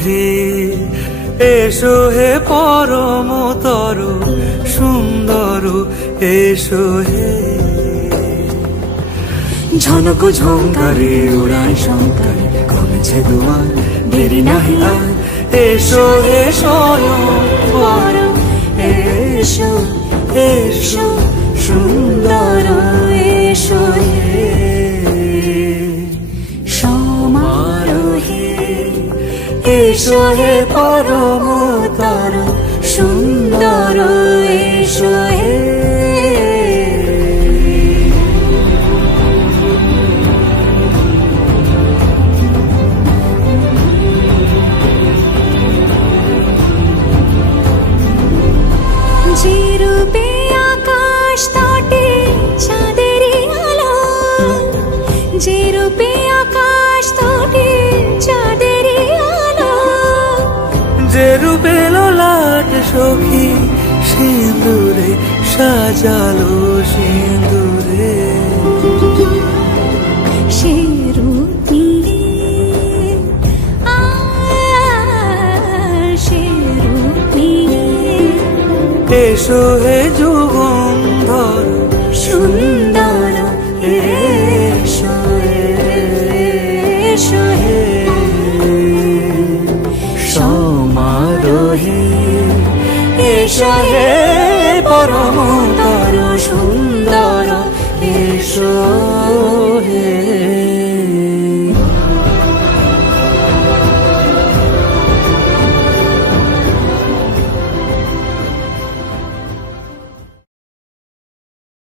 সমারোহে এসো হে পরমতর সুন্দর এসো হে। ঝনক ঝঙ্কারে উড়ায় শঙ্কারে কমেছে দুয়ার দেরি নাহি আর এসো হে স্বয়ংবর এসো এসো সুন্দর এসো হে। সমারোহে এসো হে পরমতর সুন্দর এসো হে। যে রূপে আকাশ তটে চাঁদেরই আলো, যে রূপে আকাশ তটে চাঁদেরই আলো, যে রূপে ললাট সখী সিঁদুরে সাজালো সিঁদুরে, সে রূপ নিয়ে সে রূপ নিয়ে এসো হে যুগন্ধর সুন্দর এসো এসো হে। সমারোহে এসো হে পরমতর সুন্দর এসো।